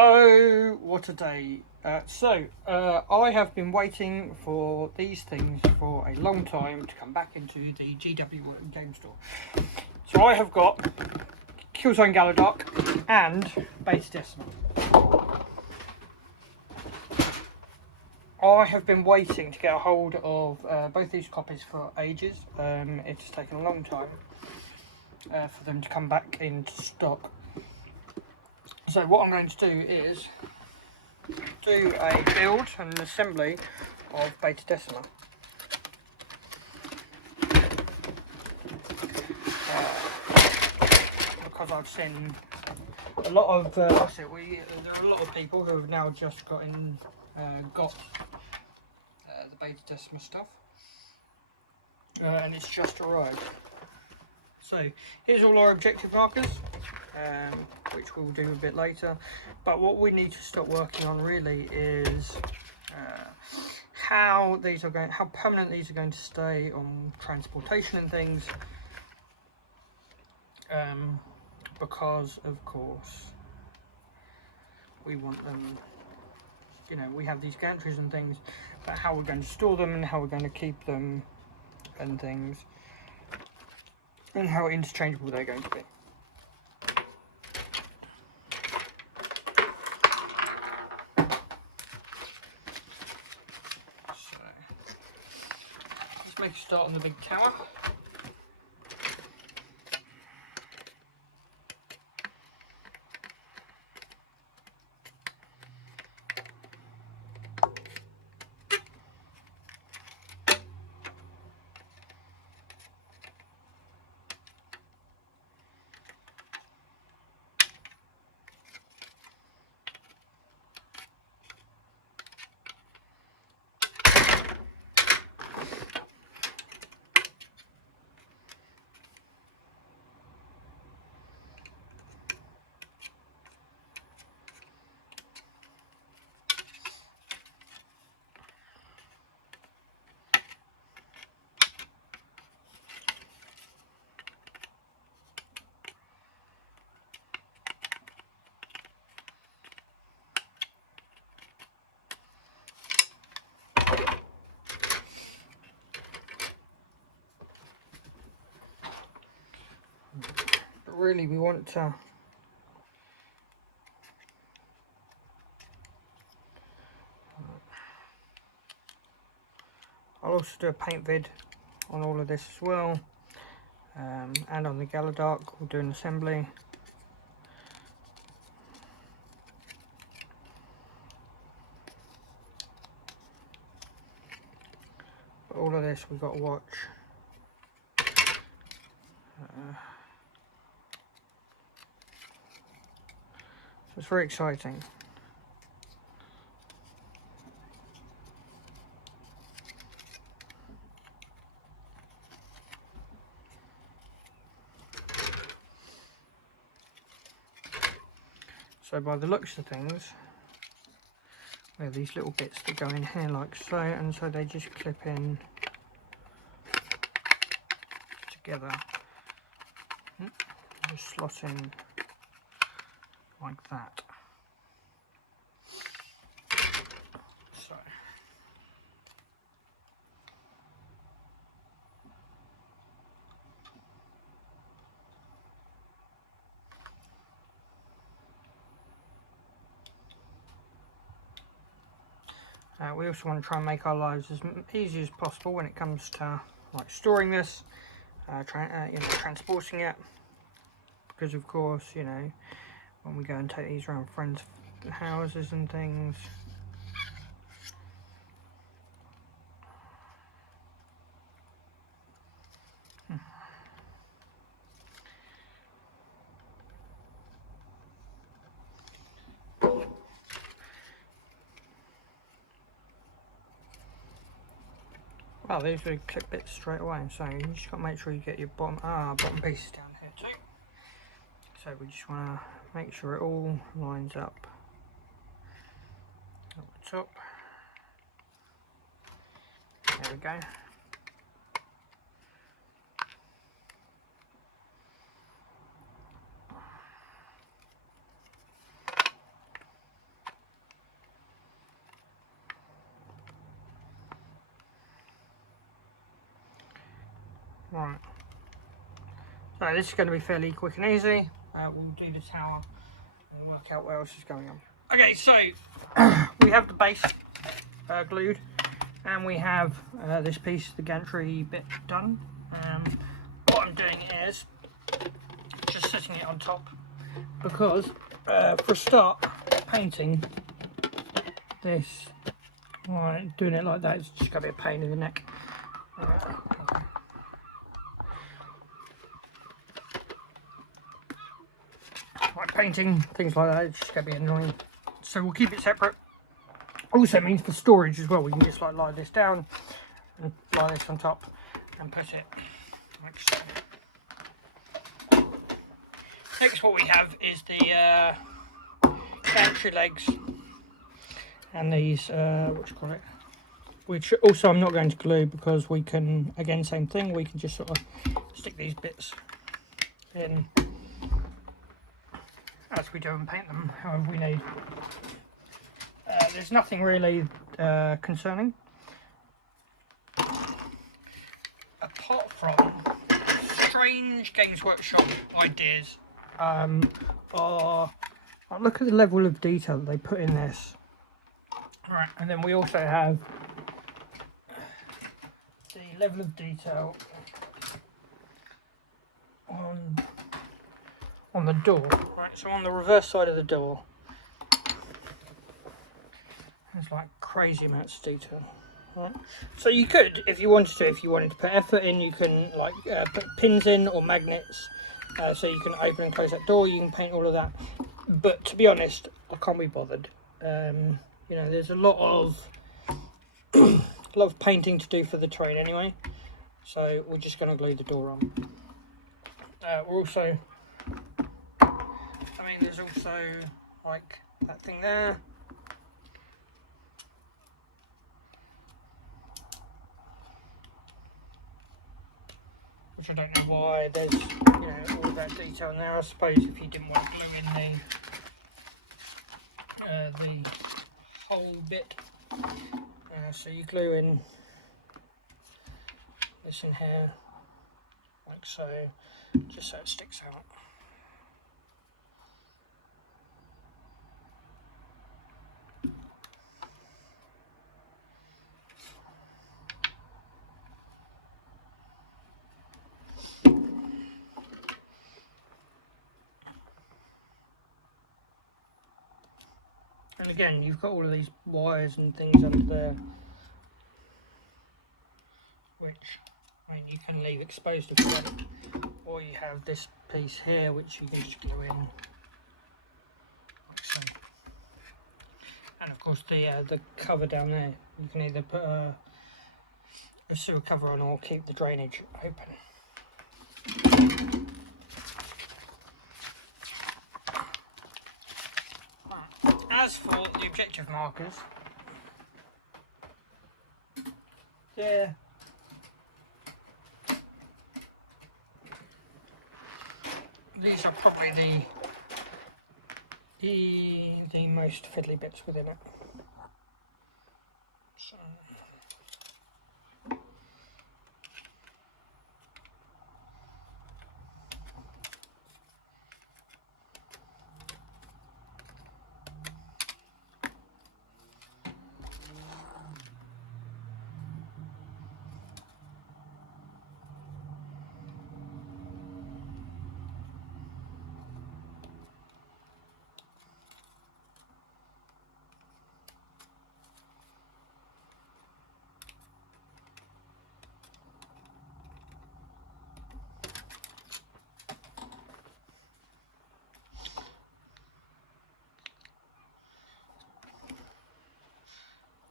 Oh, what a day. I have been waiting for these things for a long time to come back into the GW game store. So I have got Killzone Galadoc and Beta Decima. I have been waiting to get a hold of both these copies for ages. It's taken a long time for them to come back into stock. So what I'm going to do is do a build and an assembly of Beta Decima. Because I've seen a lot of there are a lot of people who have now just got the Beta Decima stuff, and it's just arrived. So here's all our objective markers, which we'll do a bit later. But what we need to start working on really is how permanent these are going to stay on transportation and things. Because of course we want them, we have these gantries and things, but how we're going to store them and how we're going to keep them and things, and how interchangeable they're going to be. So let's make a start on the big tower. Really, we want to I'll also do a paint vid on all of this as well, and on the Galadoc we'll do an assembly. But all of this we've got to watch. So it's very exciting. So by the looks of things, we have these little bits that go in here like so, and so they just clip in together. Just slot in like that. So we also want to try and make our lives as easy as possible when it comes to like storing this, transporting it, because of course when we go and take these around friends' houses and things, well, these are clip bits straight away, so you just got to make sure you get your bottom pieces down here too. So we just want to make sure it all lines up at the top. There we go. Right. So this is going to be fairly quick and easy. We'll do the tower and work out what else is going on. Okay, so we have the base glued, and we have this piece, the gantry bit, done. What I'm doing is just setting it on top, because for a start, painting this, right, doing it like that, it's just going to be a pain in the neck. Like painting, things like that, it's just going to be annoying. So we'll keep it separate. Also means for storage as well, we can just like lie this down and lie this on top and put it like so. Next, what we have is the gantry legs and these, what you call it, which also I'm not going to glue, because we can, again, same thing, we can just sort of stick these bits in as we do and paint them however we need. There's nothing really concerning, apart from strange Games Workshop ideas. Look at the level of detail that they put in this. Right, and then we also have the level of detail on the door. Right, so on the reverse side of the door, there's like crazy amounts of detail. Right. So you could, if you wanted to put effort in, you can like put pins in or magnets, so you can open and close that door. You can paint all of that. But to be honest, I can't be bothered. You know, there's a lot of painting to do for the train anyway, so we're just going to glue the door on. We're also, I mean, there's also like that thing there. Which I don't know why there's, you know, all that detail in there. I suppose if you didn't want to glue in the whole bit, so you glue in this in here, like so, just so it sticks out. And again, you've got all of these wires and things under there, which, I mean, you can leave exposed if you want, or you have this piece here which you can just glue in, like so. And of course the cover down there, you can either put a sewer cover on or keep the drainage open. As for the objective markers, these are probably the most fiddly bits within it. So,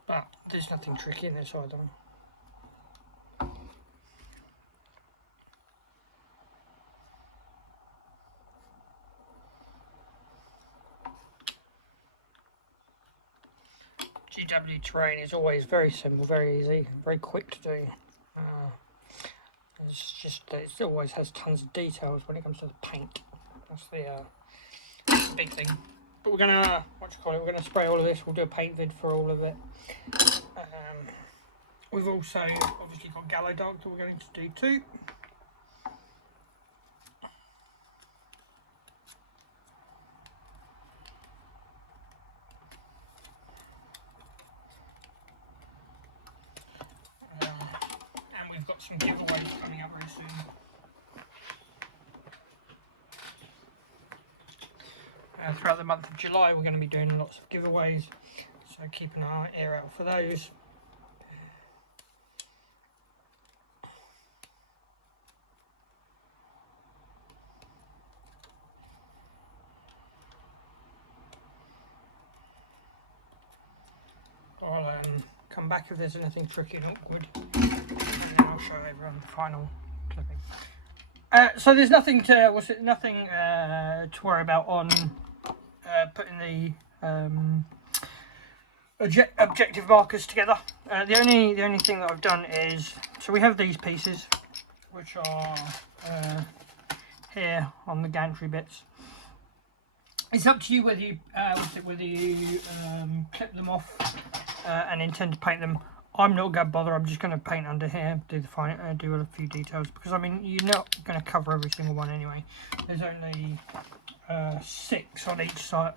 but there's nothing tricky in this either. GW terrain is always very simple, very easy, very quick to do. It's just that it always has tons of details when it comes to the paint. That's the big thing. But we're gonna, we're gonna spray all of this. We'll do a paint vid for all of it. We've also obviously got Gallo Dark that we're going to do too. some giveaways coming up very soon. Throughout the month of July we're going to be doing lots of giveaways, so keep an ear out for those. I'll come back if there's anything tricky and awkward, and then I'll show everyone the final clipping. So there's nothing to worry about on putting the objective markers together. The only thing that I've done is, so we have these pieces which are here on the gantry bits. It's up to you whether you clip them off and intend to paint them. I'm not going to bother. I'm just going to paint under here, do a few details, because I mean you're not going to cover every single one anyway. There's only 6 on each side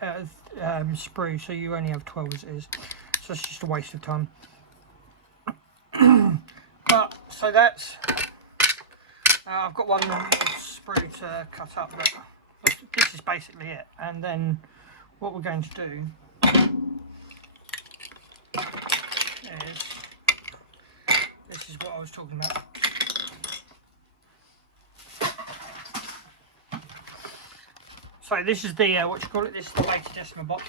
sprue, so you only have 12 as it is. So it's just a waste of time. But so that's I've got one sprue to cut up, but this is basically it. And then what we're going to do is, this is what I was talking about. So this is the what you call it. This is the Bheta Decima box,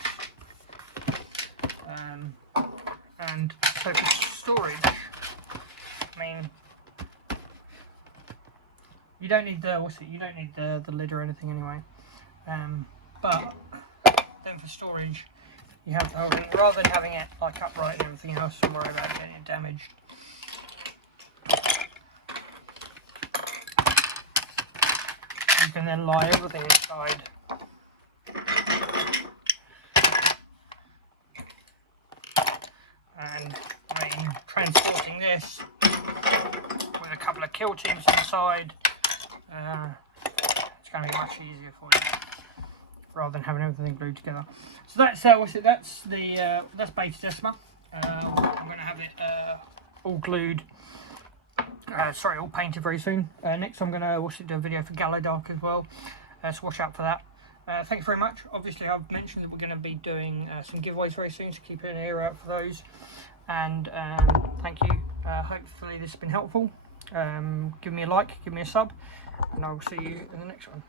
and so for storage, I mean, you don't need the the lid or anything anyway. But then for storage, you have the whole thing, rather than having it like upright and everything else and worry about getting it damaged. You can then lie everything inside. And I mean, transporting this with a couple of kill teams on the side, it's going to be much easier for you, rather than having everything glued together. So that's that's Bheta Decima. I'm going to have it all glued. All painted very soon. Next, I'm going to do a video for Gallo Dark as well. So watch out for that. Thanks very much. Obviously, I've mentioned that we're going to be doing some giveaways very soon, so keep an ear out for those. And thank you. Hopefully, this has been helpful. Give me a like, give me a sub, and I will see you in the next one.